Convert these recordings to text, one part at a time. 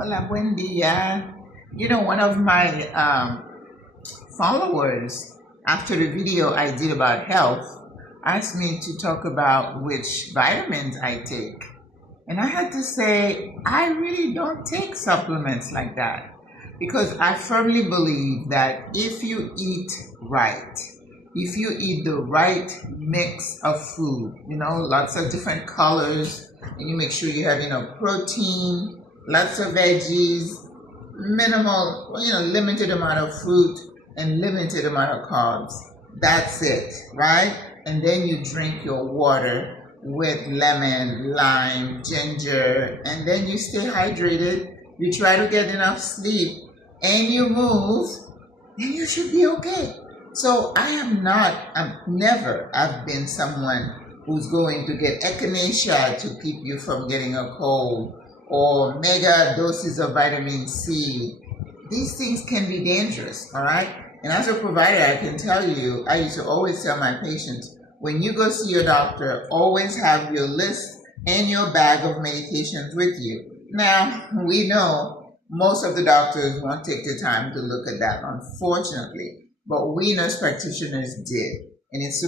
Hola, buen día. One of my followers, after the video I did about health, asked me to talk about which vitamins I take. And I had to say, I really don't take supplements like that because I firmly believe that if you eat right, if you eat the right mix of food, lots of different colors, and you make sure you have enough protein, lots of veggies, minimal, limited amount of fruit, and limited amount of carbs. That's it, right? And then you drink your water with lemon, lime, ginger, and then you stay hydrated. You try to get enough sleep, and you move, and you should be okay. So I've been someone who's going to get echinacea to keep you from getting a cold, or mega doses of vitamin C. These things can be dangerous, all right? And as a provider, I can tell you, I used to always tell my patients, when you go see your doctor, always have your list and your bag of medications with you. Now, we know most of the doctors won't take the time to look at that, unfortunately, but we nurse practitioners did, and it's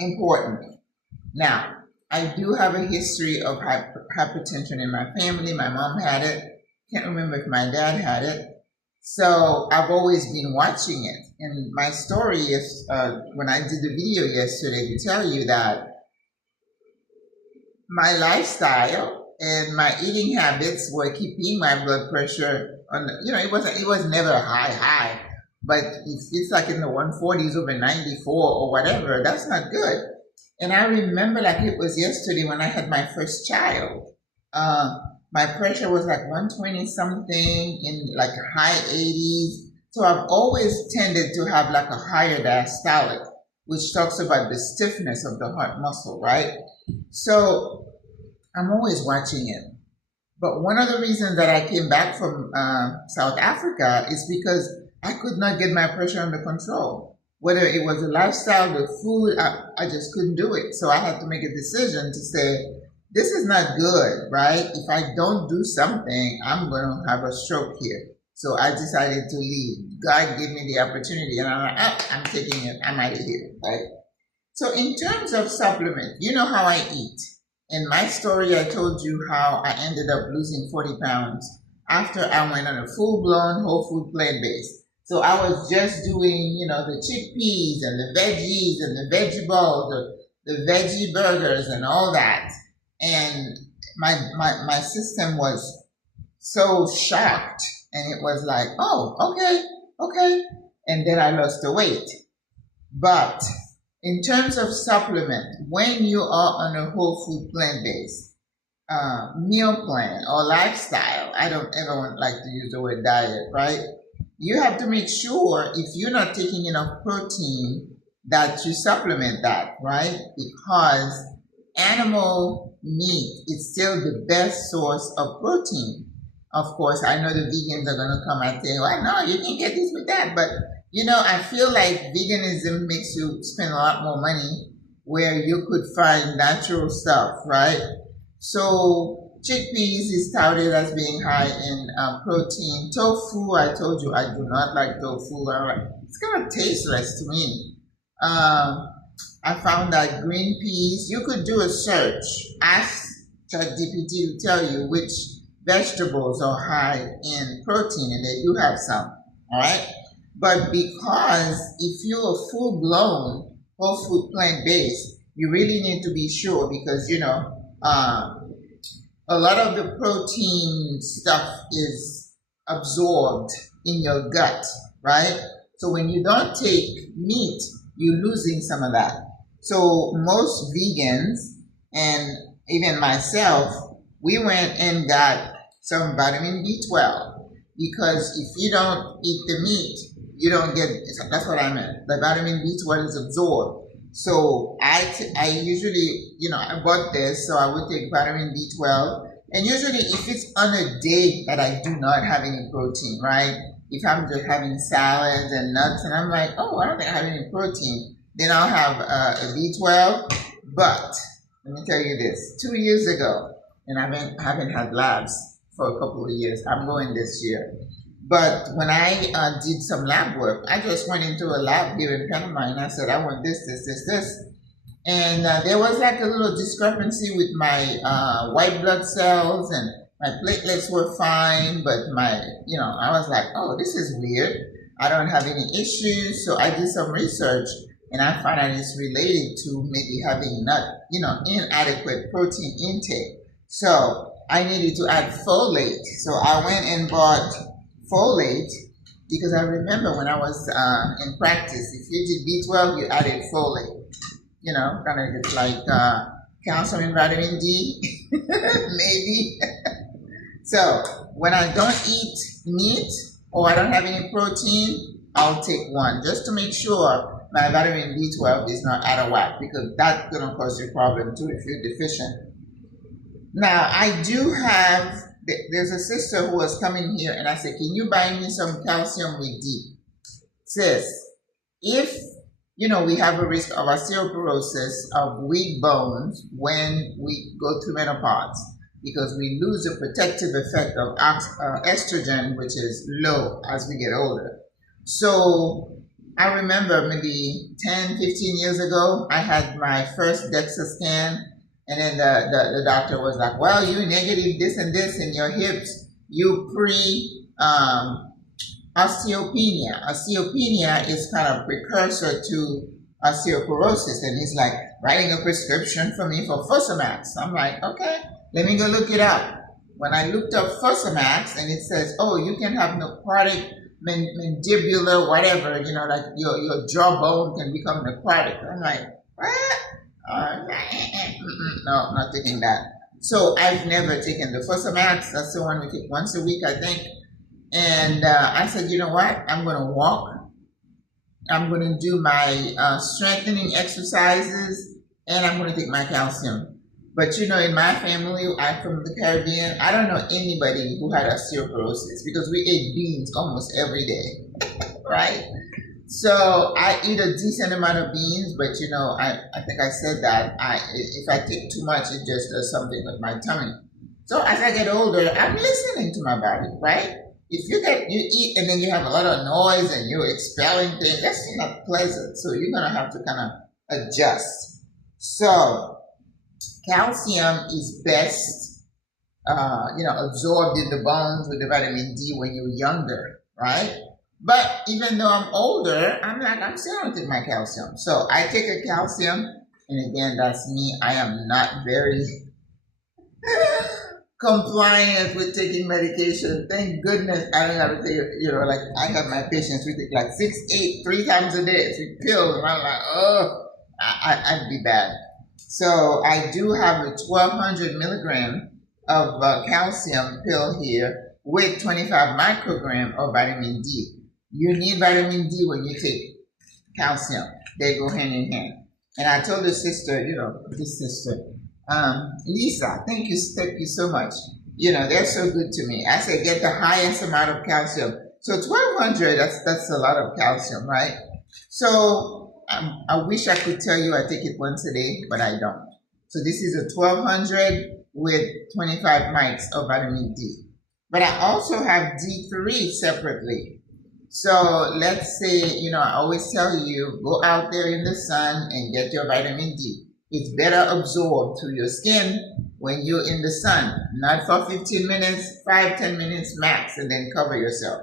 important. Now, I do have a history of hypertension in my family. My mom had it. Can't remember if my dad had it. So I've always been watching it. And my story is, when I did the video yesterday, to tell you that my lifestyle and my eating habits were keeping my blood pressure on, it was never high, but it's like in the 140s over 94 or whatever. That's not good. And I remember like it was yesterday when I had my first child. My pressure was like 120 something in like high 80s. So I've always tended to have like a higher diastolic, which talks about the stiffness of the heart muscle, right? So I'm always watching it. But one of the reasons that I came back from South Africa is because I could not get my pressure under control. Whether it was the lifestyle, the food, I just couldn't do it. So I had to make a decision to say, this is not good, right? If I don't do something, I'm going to have a stroke here. So I decided to leave. God gave me the opportunity, and I'm like, I'm taking it. I'm out of here, right? So in terms of supplement, you know how I eat. In my story, I told you how I ended up losing 40 pounds after I went on a full-blown whole food plant-based. So I was just doing, the chickpeas and the veggies and the veggie balls, the veggie burgers and all that. And my system was so shocked, and it was like, oh, okay. And then I lost the weight. But in terms of supplement, when you are on a whole food plant-based meal plan or lifestyle, I don't ever like to use the word diet, right? You have to make sure if you're not taking enough protein that you supplement that, right? Because animal meat is still the best source of protein. Of course, I know the vegans are going to come and say, well, no, you can get this with that. But, I feel like veganism makes you spend a lot more money where you could find natural stuff, right? So chickpeas is touted as being high in protein. Tofu, I told you I do not like tofu. It's kind of tasteless to me. I found that green peas, you could do a search. Ask ChatGPT to tell you which vegetables are high in protein, and they do have some, all right? But because if you're a full-blown whole food plant-based, you really need to be sure because, a lot of the protein stuff is absorbed in your gut, right? So when you don't take meat, you're losing some of that. So most vegans, and even myself, we went and got some vitamin B12 because if you don't eat the meat, you don't get, that's what I meant. The vitamin B12 is absorbed. So I usually, I bought this, so I would take vitamin B12. And usually if it's on a day that I do not have any protein, right? If I'm just having salads and nuts and I'm like, oh, I don't think I have any protein, then I'll have a B12. But let me tell you this, 2 years ago, and I haven't had labs for a couple of years. I'm going this year. But when I did some lab work, I just went into a lab here in Panama and I said, I want this, this, this, this. And there was like a little discrepancy with my white blood cells, and my platelets were fine, but I was like, oh, this is weird. I don't have any issues. So I did some research and I found out it's related to maybe having inadequate protein intake. So I needed to add folate. So I went and bought folate because I remember when I was in practice, if you did B12, you added folate. Kind of just like calcium and vitamin D, maybe. So when I don't eat meat or I don't have any protein, I'll take one just to make sure my vitamin B12 is not out of whack, because that's going to cause you a problem too if you're deficient. Now, I do have, there's a sister who was coming here and I said, can you buy me some calcium with D? Sis, if we have a risk of osteoporosis of weak bones when we go through menopause, because we lose the protective effect of estrogen, which is low as we get older. So I remember maybe 10, 15 years ago, I had my first DEXA scan, and then the doctor was like, well, you negative this and this in your hips, you osteopenia. Osteopenia is kind of precursor to osteoporosis, and he's like writing a prescription for me for Fosamax. I'm like, okay, let me go look it up. When I looked up Fosamax, and it says, oh, you can have necrotic mandibular whatever, like your jawbone can become necrotic. I'm like, what? No, I'm not taking that. So I've never taken the Fosamax. That's the one we take once a week, I think. And I said, you know what? I'm going to walk. I'm going to do my strengthening exercises, and I'm going to take my calcium. But in my family, I'm from the Caribbean, I don't know anybody who had osteoporosis because we ate beans almost every day, right? So I eat a decent amount of beans, but I think I said that if I take too much, it just does something with my tummy. So as I get older, I'm listening to my body, right? If you eat and then you have a lot of noise and you're expelling things, that's not pleasant. So you're going to have to kind of adjust. So calcium is best, absorbed in the bones with the vitamin D when you're younger, right? But even though I'm older, I'm still going to take my calcium. So I take a calcium, and again, that's me. I am not very compliant with taking medication. Thank goodness I don't have to take, like I have my patients who take like 6, 8, 3 times a day, 3 pills, and I'm like, oh, I'd be bad. So I do have a 1,200 milligram of calcium pill here with 25 microgram of vitamin D. You need vitamin D when you take calcium. They go hand in hand. And I told the sister, this sister, Lisa, thank you so much. They're so good to me. I said, get the highest amount of calcium. So 1,200, that's a lot of calcium, right? So I wish I could tell you I take it once a day, but I don't. So this is a 1,200 with 25 mics of vitamin D. But I also have D3 separately. So let's say, I always tell you, go out there in the sun and get your vitamin D. It's better absorbed through your skin when you're in the sun, not for 15 minutes, 5-10 minutes max, and then cover yourself.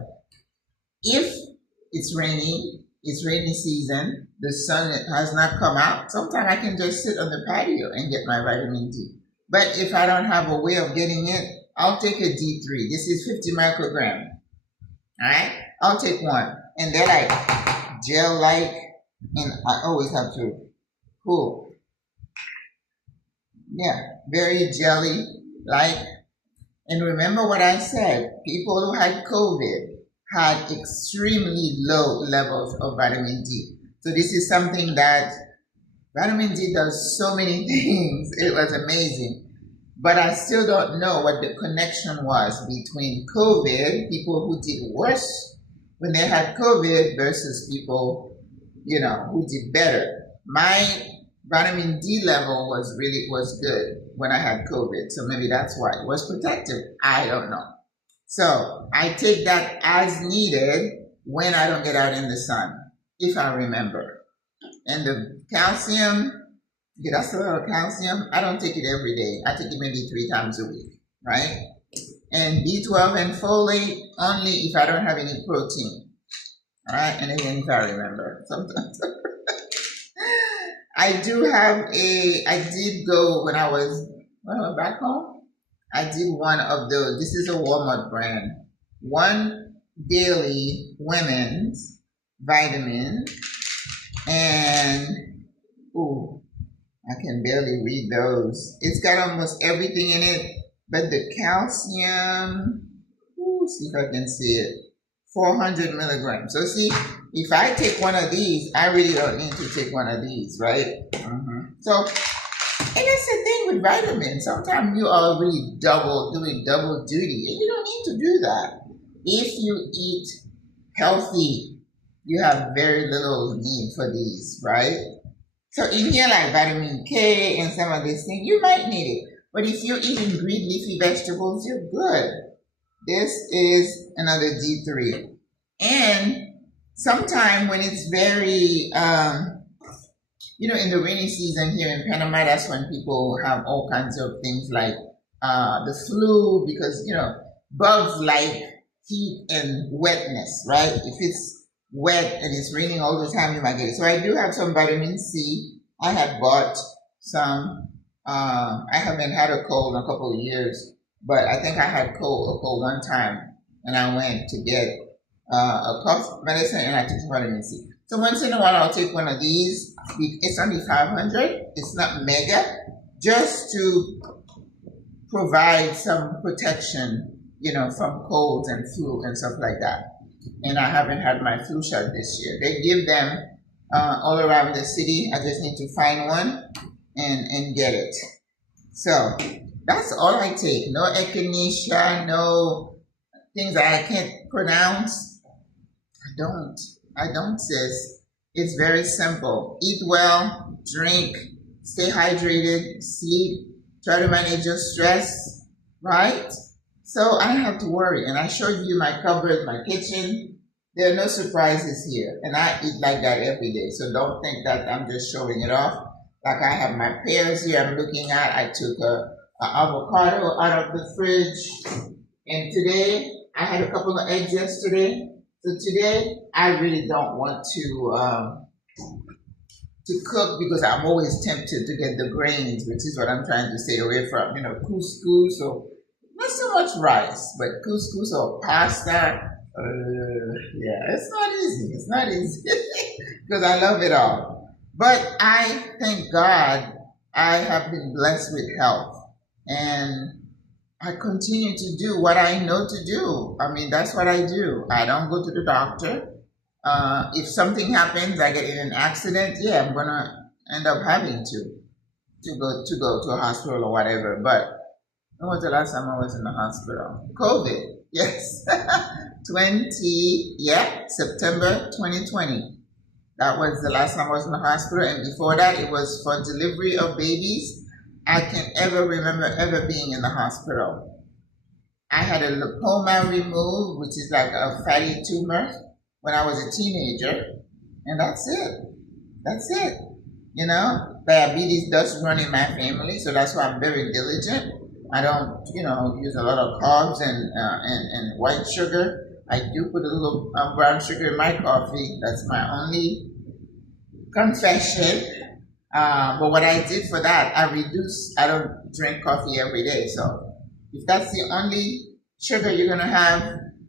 If it's rainy season, the sun has not come out, sometimes I can just sit on the patio and get my vitamin D. But if I don't have a way of getting it, I'll take a D3. This is 50 microgram. All right? I'll take one. And they're like gel-like, and I always have to cool. Yeah, very jelly-like. And remember what I said, people who had COVID had extremely low levels of vitamin D. So this is something that vitamin D does so many things. It was amazing. But I still don't know what the connection was between COVID, people who did worse when they had COVID versus people, who did better. My vitamin D level was good. when I had COVID. So maybe that's why it was protective. I don't know. So I take that as needed when I don't get out in the sun, if I remember. And the calcium, yeah, that's a lot of calcium. I don't take it every day. I take it maybe 3 times a week, right? And B12 and folate only if I don't have any protein. All right, and again, if I remember, sometimes. I did go when I was back home. I did one of those. This is a Walmart brand. One daily women's vitamin. And, ooh, I can barely read those. It's got almost everything in it, but the calcium, see if I can see it, 400 milligrams. So see, if I take one of these, I really don't need to take one of these, right? So, and that's the thing with vitamins. Sometimes you are really doing double duty, and you don't need to do that. If you eat healthy, you have very little need for these, right? So in here, like vitamin K and some of these things, you might need it. But if you're eating green leafy vegetables, you're good. This is another D3. And sometime when it's very, in the rainy season here in Panama, that's when people have all kinds of things like the flu, because, bugs like heat and wetness, right? If it's wet and it's raining all the time, you might get it. So I do have some vitamin C. I had bought some. I haven't had a cold in a couple of years, but I think I had a cold one time, and I went to get a cough medicine, and I took some vitamin C. So once in a while, I'll take one of these. It's only 500. It's not mega, just to provide some protection, from colds and flu and stuff like that. And I haven't had my flu shot this year. They give them all around the city. I just need to find one and get it. So that's all I take. No echinacea, no things that I can't pronounce. I don't, sis. It's very simple. Eat well, drink, stay hydrated, sleep, try to manage your stress, right? So I don't have to worry. And I showed you my cupboard, my kitchen. There are no surprises here. And I eat like that every day. So don't think that I'm just showing it off. Like I have my pears here I'm looking at. I took an avocado out of the fridge. And today, I had a couple of eggs yesterday. So today, I really don't want to cook because I'm always tempted to get the grains, which is what I'm trying to stay away from. Couscous, or not so much rice, but couscous or pasta. It's not easy. It's not easy because I love it all. But I thank God I have been blessed with health, and I continue to do what I know to do. I mean, that's what I do. I don't go to the doctor. If something happens, I get in an accident, I'm gonna end up having to go to a hospital or whatever. But when was the last time I was in the hospital? COVID, yes. September 2020. That was the last time I was in the hospital. And before that, it was for delivery of babies. I can't ever remember ever being in the hospital. I had a lipoma removed, which is like a fatty tumor, when I was a teenager. And that's it. That's it. Diabetes does run in my family, so that's why I'm very diligent. I don't, use a lot of carbs and white sugar. I do put a little brown sugar in my coffee. That's my only confession. But what I did for that, I don't drink coffee every day. So if that's the only sugar you're going to have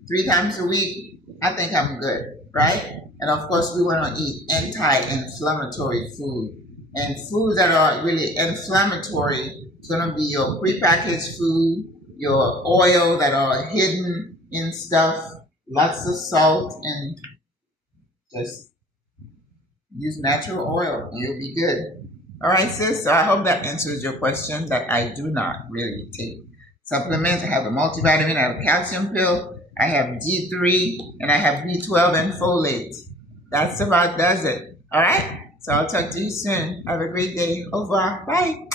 3 times a week, I think I'm good, right? And of course, we want to eat anti-inflammatory food. And foods that are really inflammatory is going to be your prepackaged food, your oil that are hidden in stuff, lots of salt, and just use natural oil and you'll be good. All right, sis, so I hope that answers your question that I do not really take supplements. I have a multivitamin, I have a calcium pill, I have D3, and I have B12 and folate. That's about does it. All right, so I'll talk to you soon. Have a great day. Au revoir. Bye.